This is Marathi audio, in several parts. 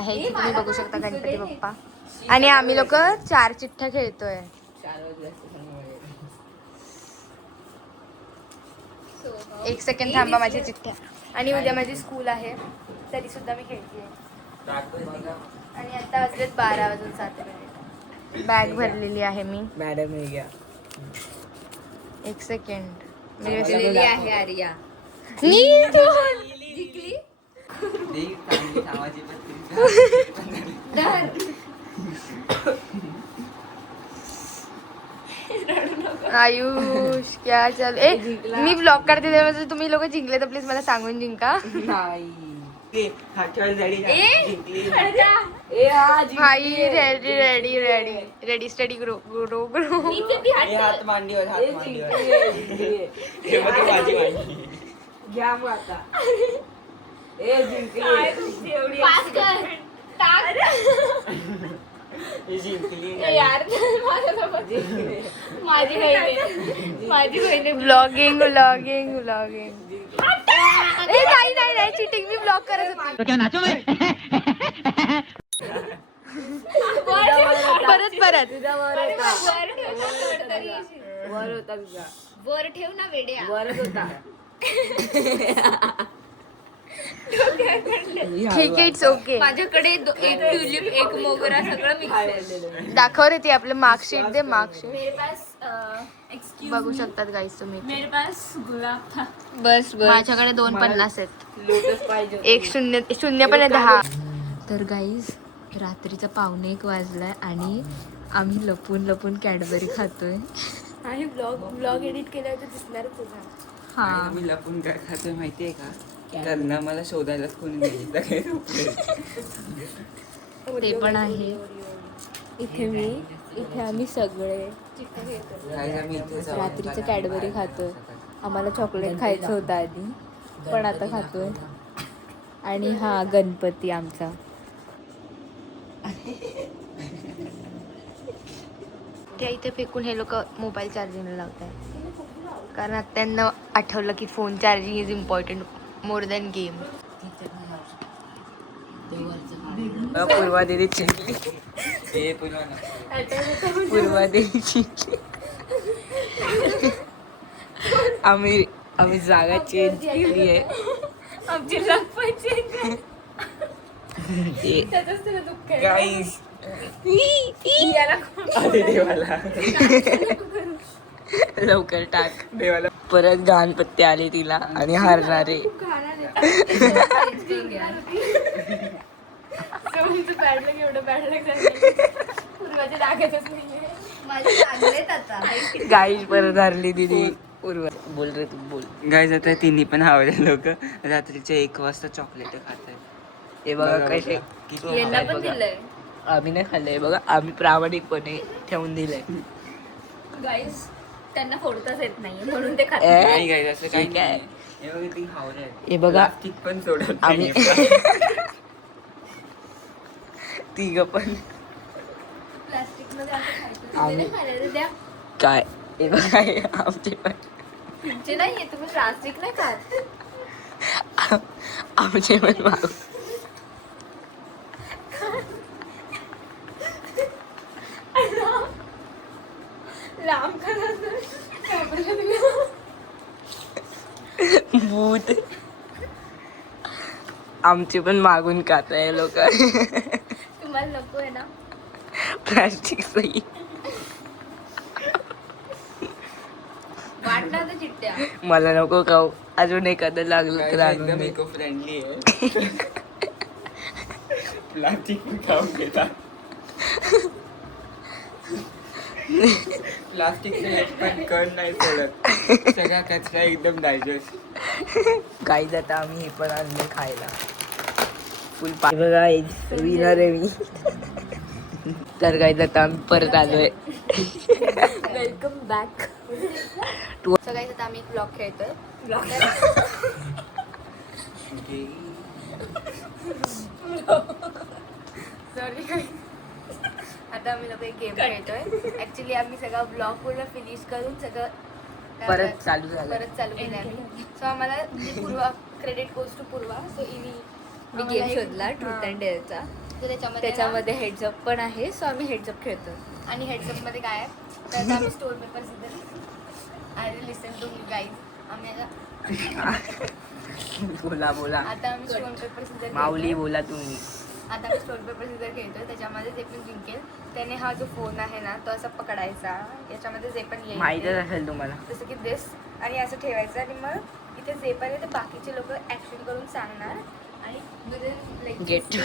आहे इथे तुम्ही बघू शकता गणपती बाप्पा. आणि आम्ही लोक 4 चिठ्ठ्या खेळतोय. एक सेकंड थांबा माझ्या चिठ्ठ्या. आणि उद्या माझी स्कूल आहे तरी सुद्धा मी खेळते. आणि आता वाजलेत 12:07. बॅग भरलेली आहे मी. मॅडम एक सेकंड. आहे आर्या. जिंकली. आयुष क्या चल ए मी ब्लॉग करते तेव्हा तुम्ही लोक जिंकले तर प्लीज मला सांगून जिंका. भाई ready ready ready ready steady grow grow grow. हात मांडीवर घ्या मग आता. ए जिंकली. यार माझी बहीण ब्लॉगिंग ब्लॉगिंग ब्लॉगिंग. नाही नाही नाही चिटिंग मी ब्लॉग करत होती. परत परत वर होता तुझा. वर ठेव ना वेड्या. वरच होता. ठीक आहे इट्स ओके. माझ्याकडे एक ट्युलिप एक मोगरा सगळं मिक्स आहे. दाखव रे ती आपलं मार्कशीट दे. मार्कशीट मेरे पास एक्सक्यूज बघू शकतात गाईस तुम्ही. मेरे पास गुलाब था. बस माझ्याकडे 2.50 आहेत. लोटस पाहिजे. एक शून्य पण आहे 10. तर गाईज रात्रीचा 1:45 वाजलाय आणि आम्ही लपून लपून कॅडबरी खातोय. आणि ब्लॉग एडिट केल्यावर दिसणार तुझा. हा मी लपून काय खातोय माहितीये का? त्यांना मला शोधायलाच कोणी नाही. ते पण आहे. इथे आम्ही सगळे रात्रीचं कॅडबरी खातोय. आम्हाला चॉकलेट खायचं होतं आधी पण आता खातोय. आणि हा गणपती आमचा. त्या इथे फेकून हे लोक मोबाईल चार्जिंगला लावतात कारण आता त्यांना आठवलं की phone charging is important more than game. Purva दिदी चिंकली. पूर्वा दिदी चिंकली. आम्ही जागा चेंज केली आहे. आमची लग्न गाईस देवाला लवकर टाक. देवाला परत गणपती आले तिला आणि हारणारे. गाईस परत हारली दिदी. पूर्वा बोल रे तू बोल. गाईस आता तिन्ही पण हवले लोक रात्रीच्या 1 वाजता चॉकलेट खातात. हे बघा कसे. पण दिलंय. आम्ही नाही खाल्लंय बघा. आम्ही प्रामाणिकपणे ठेवून दिलंय. गाईस त्यांना फोडताच येत नाही म्हणून ते खात नाही गाईस असं काही नाही. हे बघा पण सोडत आम्ही तिघ पण प्लास्टिक मध्ये आम्ही काय. हे बघा आमचे पण तुमचे नाहीये. तुम्ही प्लास्टिक नाही खात. आमचे पण मागू. लांब भूत. आमचे पण मागून खात आहे लोक. तुम्हाला नको आहे ना प्लास्टिक सही. वाटणार तर चिट्ट्या. मला नको खाऊ. अजून एखादं लागलं तर एकदम इको फ्रेंडली आहे. प्लास्टिक खाऊन घेतात. प्लास्टिकचे पण कण नाही सोडत. सगळा कचरा एकदम डायजेस्ट. काही आता आम्ही हे पण आणले खायला. फुल बघा विनर आहे मी. तर काही आता आम्ही परत आलोय. Welcome back. सो गाईस आता आम्ही एक ब्लॉग खेळतोय. सॉरी. आता आम्ही लोक एक गेम खेळतोय. ऍक्च्युली आम्ही सगळा ब्लॉग पूर्ण फिनिश करून सगळं परत चालू झालं. केलं आम्ही. सो आम्हाला Purva credit goes to Purva. So इनी मी गेम शोधला ट्रूथ अँड डेअरचा. त्याच्यामध्ये हेड्सअप पण आहे, सो आम्ही हेड्सअप खेळतो. आणि हेडसअप मध्ये काय आहे तर आम्ही स्टोन पेपर आणि लिसन टू मी गाईज आम्ही बोला बोला आता आम्ही स्टोन पेपर सिजर माऊली बोला तुम्ही. आता आम्ही स्टोन पेपर सिजर खेळतोय. त्याच्यामध्ये जे पण जिंकेल त्याने हा जो फोन आहे ना तो असा पकडायचा. याच्यामध्ये जे पण माहीतच येईल असेल तुम्हाला. जसं की दिस आणि असं ठेवायचं आणि मग इथे जे पण आहे ते बाकीचे लोक ऍक्शन करून सांगणार आणि Get 30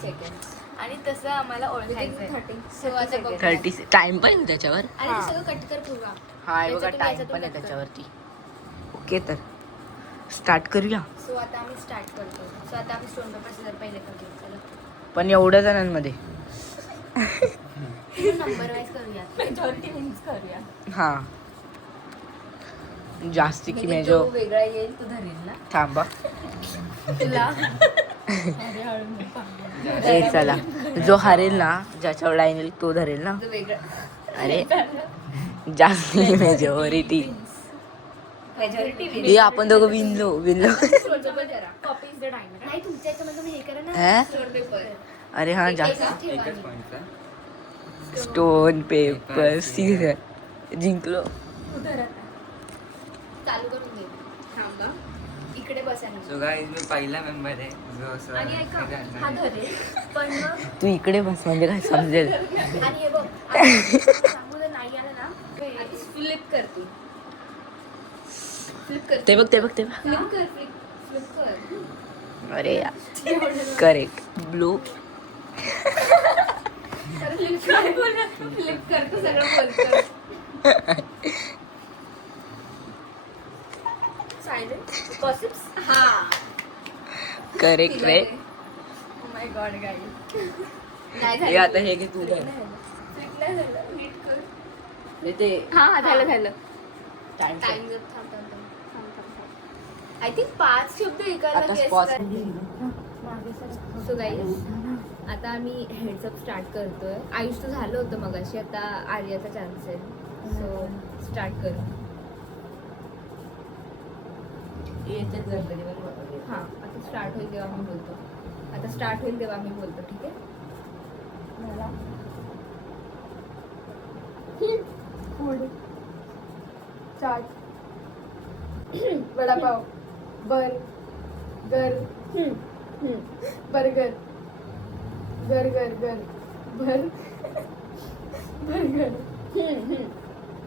सेकंड आणि तसं आम्हाला ओळखायचं आहे. So आता बघ. 30 टाइम पण आहे त्याच्यावर. आणि ते सगळं कट कर पूर्ण. हा हे बघा याच्यातून- टाइम याच्यातून पण आहे cut कर. त्याच्यावरती. ओके तर स्टार्ट करूया. सो आता आम्ही स्टार्ट करतो. सो आता आम्ही स्टोन पेपर सिजर पहिले करतो. चला पण एवढ्या जणांमध्ये. नंबर वाईज करूया. मेजॉरिटी मीन्स करूया. हा जास्ती की म्हणजे मेजो तो वेगळा येईल, तू धरेल ना. थांबा. तुला ए चला जो हरेल ना ज्याच्यावर लाईन येईल तो धरेल ना. तो वेगळा अरे जास्ती मेजॉरिटी. मेजॉरिटी हे आपण दोघं विनलो कॉपी इज द डायमंड. नाही तुमच्या याच्यामध्ये तुम्ही हे करा ना. हा? Stone paper. अरे हा जास्त एकच ठेवा. स्टोन पेपर सीझर जिंकलो. चालू करून दे. थांबा. इकडे बसा ना. सो गाईज मी पहिला मेंबर आहे जो असं आणि ऐका हे हा करणार. धरेल पण मग तू इकडे बस म्हणजे काय समजेल. आणि हे बघ आता सांगू जर नाही आलं ना फ्लिप करते. फ्लिप कर. ते बघ ते बघ ते बघ. फ्लिप कर. फ्लिप कर. अरे यार करेक्ट ब्लू. फ्लिप करतो सगळं बोलतो. Silent gossips. हा करेक्ट रे. Oh my god guys. नाही हे झालं. आता हे घे तू धर. फ्लिप नाही झालं. नीट कर. हे ते हा झालं झालं. टाइम टाइम जर थांब. आय थिंक 5 शब्द एकाला आता guess pause. कर. सो गाईज आता आम्ही हेड्सअप स्टार्ट करतोय. आयुष तर झालं होतं मगाशी, आता आर्याचा चान्स आहे. सो स्टार्ट करू. हां आता स्टार्ट होईल तेव्हा मी बोलतो. आता स्टार्ट होईल तेव्हा मी बोलतो. ठीक आहे. मला food chaat vada pav burger burger burger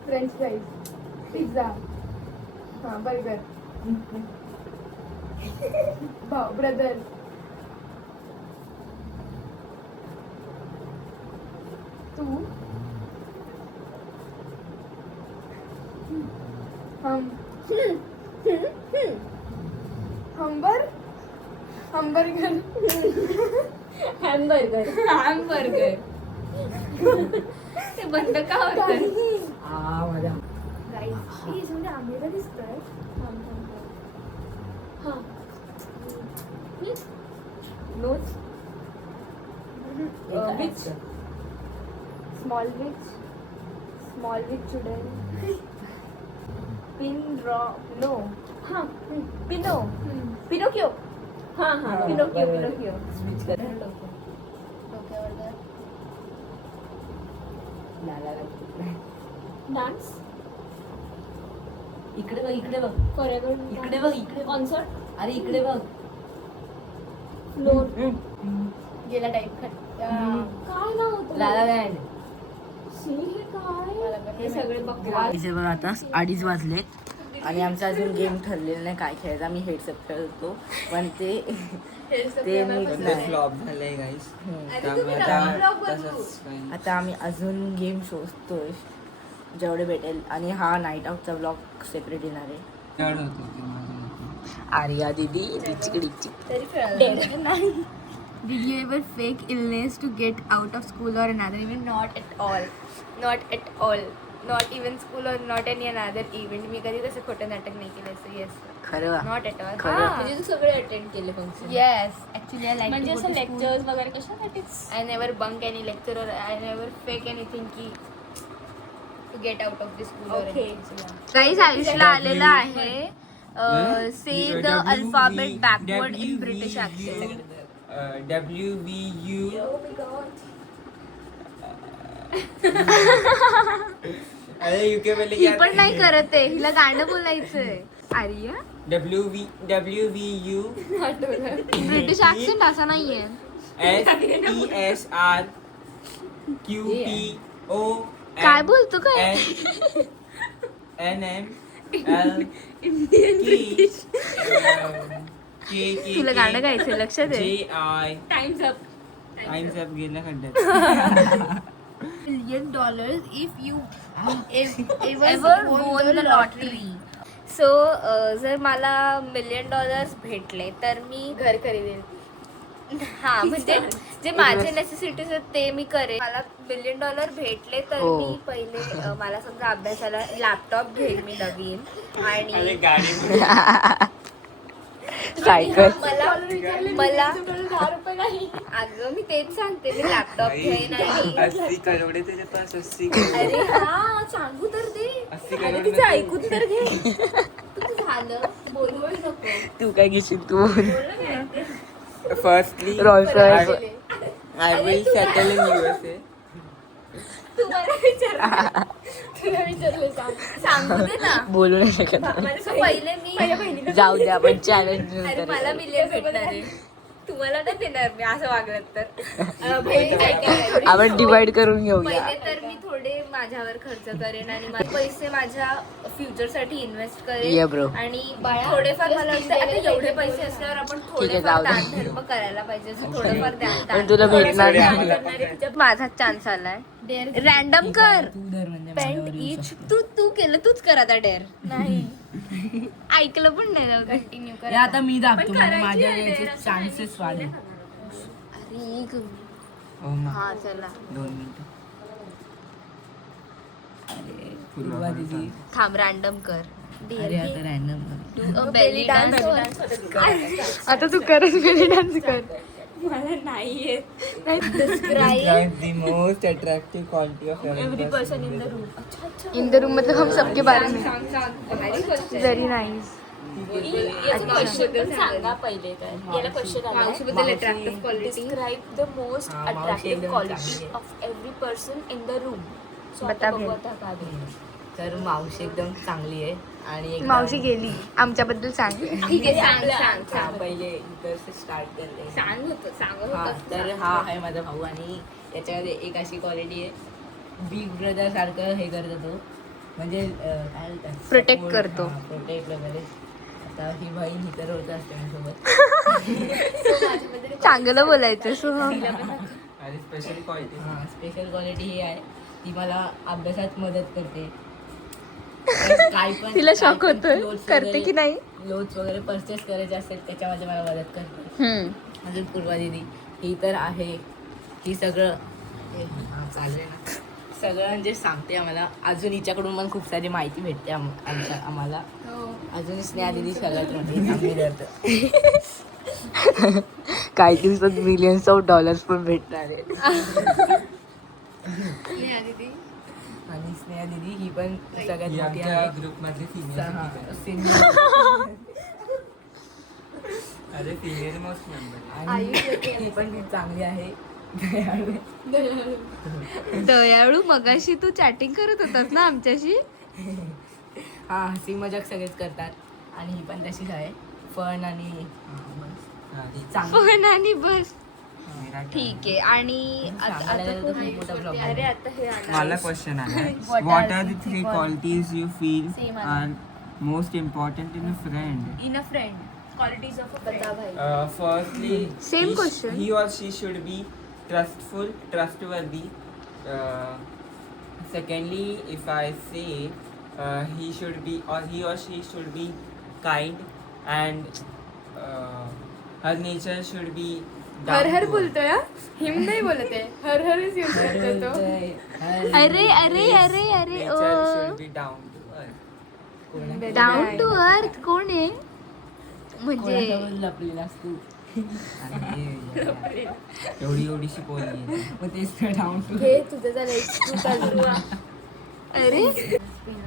French fries pizza हां बर्गर भाऊ ब्रदर तू हम हॅमबर्गर ते बंद का होतं माझा गाईस म्हणजे आंबेला दिसतोय. हां नोज विच स्मॉल विच चुडेल पिन ड्रॉप नो हां पिनोकिओ हां पिनोकिओ स्विच कर. डोक्यावर डान्स इकडे बघ इकडे बघ कोरियोग्राफी इकडे बघ इकडे बघ. कॉन्सर्ट अरे इकडे बघ. फ्लोर गेला टाईप काय नाव होतं लाला लँड. हे काय हे सगळे बघ इथे बघ आता 2:30 वाजलेत आणि आमचा अजून गेम ठरलेला नाही काय खेळायचा. आम्ही हेडसअप खेळतो पण ते नीट पण ते नाही. फ्लॉप झालंय गाईज. त्यामुळे तुम्ही आता vlog बनवू. तसंच काही. आता आम्ही अजून गेम शोधतोय जेवढे भेटेल. आणि हा नाईट आउटचा ब्लॉग सेपरेट येणार आहे. जड होतं ते माझं होतं. आर्या दीदी डिचिक तरी Did you ever fake illness to get out of school or another event? Not at all. Not at all. Not even school or not any another event. मी कधी तसं खोटं नाटक नाही केलं असं. येस खरं वा. Not at all. खरं. म्हणजे तू सगळे अटेंड केले function. Yes actually I like म्हणजे असं लेक्चर्स वगैरे कशासाठीच. I never bunk any lecture or I never fake anything की to get out of the school. Okay. Guys आयुषला आलेला आहे say the alphabet backward in British accent. WVU. अरे UK वाले ही पण नाही करत आहे, हिला गाणं बोलायचंय. आर्या WVU ब्रिटिश ऍक्सेंट असा नाहीये. SESRQPO काय बोलतो काय? तुला गाणं गायचंय, लक्षात आहे. Times up. टाइम्स अप गेला खड्ड्यात. $1 million if you ever won the lottery. So जर मला $1 million भेटले तर मी घर खरेदील. हा म्हणजे जे माझे नेसेसिटीज आहेत ते मी करेन. मला $1 million भेटले तर मी पहिले मला समजा अभ्यासाला लॅपटॉप घेईन मी नवीन. आणि सायकल. मला अगं मी तेच सांगते, मी लॅपटॉप घेईन आणि 80 करोड है तेरे पास. 80 अरे हा सांगू तर दे. 80 अरे करोड तिचं ऐकून तर घे. तू झालं बोलूच नको. तू काय घेशील तू? Firstly Rolls Royce. I will settle in USA. तुला विचारलं सांगू दे ना. बोलू नाही शकत. So पहिले मी जाऊ दे आपण चॅलेंज अरे मला मिलियन भेटणार आहे, तुम्हाला नाही देणार मी असं वागलं तर. आपण डिवाइड करून घेऊया. पहिले तर मी थोडे माझ्यावर खर्च करेन आणि माझे पैसे माझ्या फ्युचर साठी इन्व्हेस्ट ये करेन. ब्रो. आणि थोडेफार मला वाटतं आता एवढे पैसे असल्यावर आपण आहे, थोडेफार जाऊ दे. दानधर्म करायला पाहिजे. So थोडंफार पण तुला भेटणार नाही. माझा चान्स आलाय. रॅन्डम कर पेंट इच. तू केलं, तूच कर आता डेअर. नाही ऐकलं पण नाही. जाऊ दे. कंटिन्यू कर. आता मी दाखवतो माझ्या याचे चान्सेस वाढले. अरे हो ना. हा चला 2 मिनिटं. अरे पूर्वा दीदी. थांब रॅन्डम कर. अरे आता random. Do a belly dance. आता तू करत बेली डान्स कर. मला नाही येत. Describe the most attractive quality of every person in the room. In the room मतलब हम सबके बारे में. Question very nice. सांगा पहिले तर. याला क्वेश्चन मावशीबद्दल attractive quality. Describe the most attractive quality of every person in the room. बता बे. तर मावशी एकदम चांगली आहे आणि एकदम- मावशी गेली, आमच्याबद्दल सांग. ठीक आहे सांग. पहिले इथं स्टार्ट करते. सांगत हा तर हा आहे माझा भाऊ आणि याच्यामध्ये एक अशी क्वालिटी आहे, बिग ब्रदर सारखं हे करतो तो, म्हणजे काय बोलतात, Protect करतो. प्रोटेक्ट वगैरे. आता ही बहीण ही तर होत असते माझ्यासोबत. चांगलं बोलायचं. सो स्पेशल क्वालिटी ही आहे, ती मला अभ्यासात मदत करते. काय पण तिला शॉक काय पण होतोय, clothes करते वगैरे- की नाही. क्लोथ्स वगैरे परचेस करायचे असेल त्याच्यामध्ये मला मदत करते. अजून पूर्वा दिदी ही तर आहे, ही सगळं चालू ना, सगळं म्हणजे सांगते आम्हाला. अजून हिच्याकडून पण खूप सारी माहिती भेटते आम्हाला. अजून स्नेहा दिदी सगळ्यात मोठी चांगली करते. काही दिवसात $millions पण भेटणार आहेत. आणि स्नेहा दिदी ही पण सगळ्यात मोठी आहे ग्रुप मधली सिनियर. अरे सिनियर मोस्ट मेंबर. आणि ही पण खूप चांगली आहे. दयाळू. मगाशी तू चॅटिंग करत होतास ना आमच्याशी. हा हसी मजाक सगळेच करतात आणि ही पण तशीच आहे, फन आणि चांगली. पण आणि बस ठीक आहे. आणि अरे आता हे मला क्वेश्चन आहे, what are the 3 qualities you feel are most important in a friend? In a friend qualities of a friend. Firstly, Same question. he or she should be trustworthy. Secondly, if I say he or she should be kind, and her nature should be down her to earth. बोलतोय हा? हिम नाही बोलत आहे, हर यूज करतो तो. अरे अरे अरे अरे Nature should be down to earth. Down to earth कोण आहे म्हणजे? लपलेला असतो एवढीशी पोरी आहे. मग तेच डाऊन टू. हे तुझं झालं तू चालू. अरे स्पिन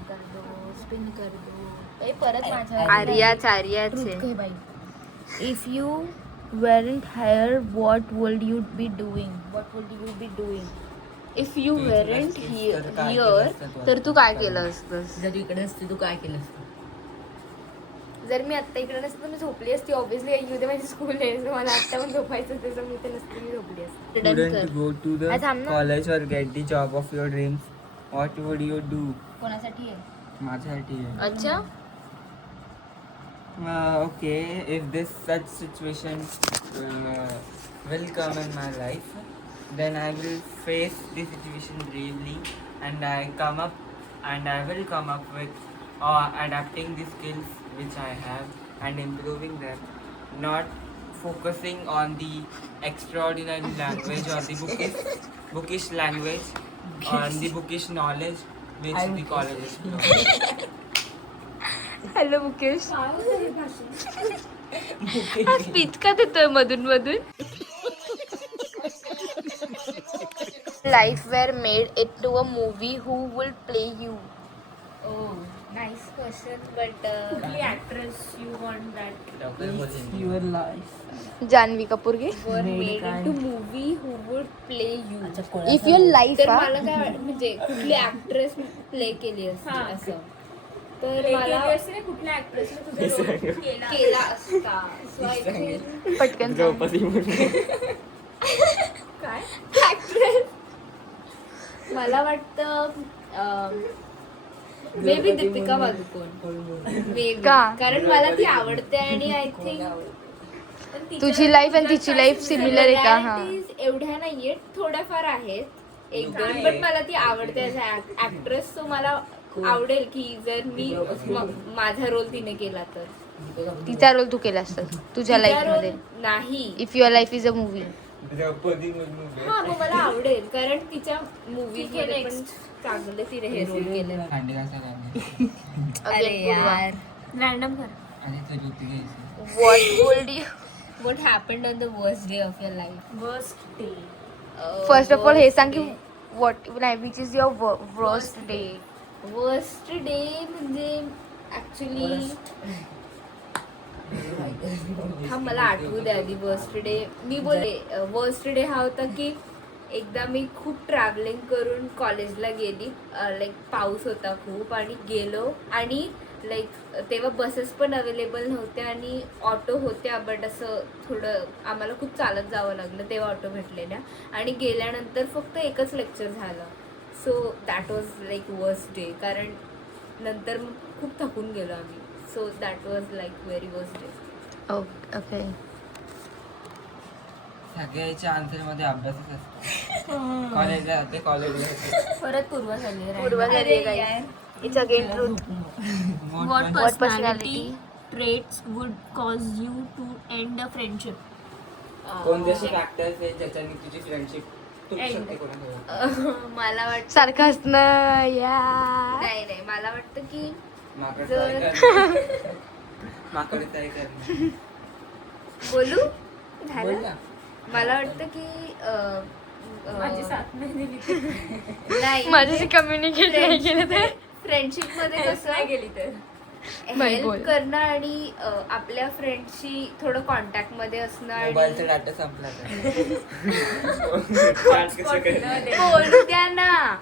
कर दो परत माझ्या आर्याच आहे If you weren't here, what would you be doing? What would you be doing? If you weren't तर हिअर काय केलं असतं तू तर तू काय केलं असतंस? जर इकडे असते तू काय केलं असतं? जर मी आत्ता इकडे नसते तर मी झोपली असती. ऑब्व्हियसली उद्या माझी स्कूल आहे, so मला आत्ता पण झोपायचं त्याचं मी ते नसते, मी झोपली असते. Couldn't go to the आज थांब ना. college or get the job of your dreams, what would you do? कोणासाठी आहे? माझ्यासाठी आहे. अच्छा Okay, if this such situation will come in my life, then I will face the situation bravely, and I will come up with adapting the skills which I have and improving them, not focusing on the extraordinary language or the bookish language, on the bookish knowledge which the colleges provide. Hello Mukesh speech का देतोय मधून मधून? Life were made it to a movie who will play you? Oh, nice question, but the actress you want that Your life. Janhvi Kapoor गे were made into movie who would play you. If your life तर मला काय म्हणजे कुठली ऍक्ट्रेस प्ले केली असते असं, तर मला कुठल्या ऍक्ट्रेसने तुझा केला असता. सो आय थिंक पटकन काय ऍक्ट्रेस मला वाटतं मे बी दीपिका पादुकोण. मे का? कारण मला ती आवडते आणि आय थिंक तुझी लाईफ आणि तिची लाईफ सिमिलर आहे का? हा एवढ्या नाहीये, थोड्याफार आहेत एक दोन, पण मला ती आवडते ऍज ऍक्ट्रेस. सो मला आवडेल की जर मी माझा रोल तिने केला तर. तिचा रोल तू केला असता तुझ्या तिचा लाईफ मध्ये? role नाही. If your life is a movie. Draupadi Murmu. हा मग मला आवडेल कारण तिच्या मूवी मध्ये पण चांगले तिने हे रोल केले. भांडी घासायला रॅन्डम कर. आणि तू ऋतू घ्यायची. What would you What happened on the worst day of your life? Worst day. First of all हे सांग की व्हॉट नाही which is your worst day? Worst day म्हणजे ऍक्च्युली हा मला आठवू द्या आधी. वर्स्ट डे मी बोलले वर्स्ट डे हा होता की एकदा मी खूप ट्रॅव्हलिंग करून कॉलेजला गेली. लाईक पाऊस होता खूप आणि गेलो आणि लाईक तेव्हा बसेस पण अवेलेबल नव्हत्या आणि ऑटो होत्या, बट असं थोडं आम्हाला खूप चालत जावं लागलं तेव्हा ऑटो भेटलेल्या. आणि गेल्यानंतर फक्त एकच लेक्चर झालं. So that was like worst day, कारण नंतर मग खूप थकून गेलो आम्ही. So that was like very worst day. Okay सगळ्याच्या आन्सर मध्ये अभ्यासच असतो. कॉलेजला जाते, कॉलेजला जाते. परत पूर्व झाली. पूर्व झाली आहे. It's again truth. What What personality personality traits would cause you to end a friendship? कोणते असे फॅक्टर्स आहेत ज्याच्याने तुझी फ्रेंडशिप तुटू शकते कोणासोबत? मला वाटतं सारखं हसणं या नाही मला वाटतं की माकड जर- try कर. माकड try कर. बोलू बोल झालं. ना. मला वाटतं की नाही माझ्याशी कम्युनिकेट नाही केलं तर फ्रेंडशिप मध्ये कसं गेली तर हेल्प बोल. करणं आणि आपल्या फ्रेंडशी थोडं कॉन्टॅक्ट मध्ये असणं मोबाईलचा आणि डाटा संपला बोलू द्या ना.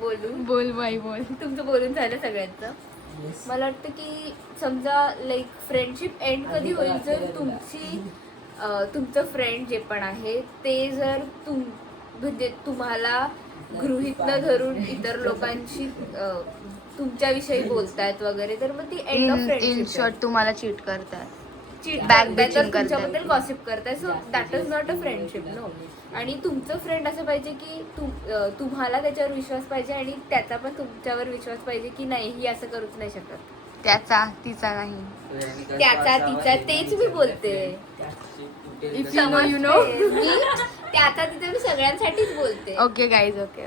बोलू बोल बाई बोल. तुमचं बोलून झालं सगळ्यांचं. मला वाटतं की समजा लाईक फ्रेंडशिप एंड कधी होईल जर तुमचं फ्रेंड जे पण आहे ते जर म्हणजे तुम्हाला गृहीत न धरून इतर लोकांशी तुमच्याविषयी बोलतायत वगैरे, तर मग ती end of in friendship. Short तुम्हाला चीट करतात. चीट back करताय bitching तर करताय. तुमच्याबद्दल गॉसिप करताय. So that is not a friendship no. आणि तुमचं फ्रेंड असं पाहिजे की तुम्हाला त्याच्यावर विश्वास पाहिजे आणि त्याचा पण तुमच्यावर विश्वास पाहिजे की नाही ही असं करूच नाही शकत. त्याचा तिचा नाही. त्याचा तिचा तेच मी बोलते. If you know, you know. मी त्याचा तिचा मी सगळ्यांसाठीच बोलते. Okay guys okay.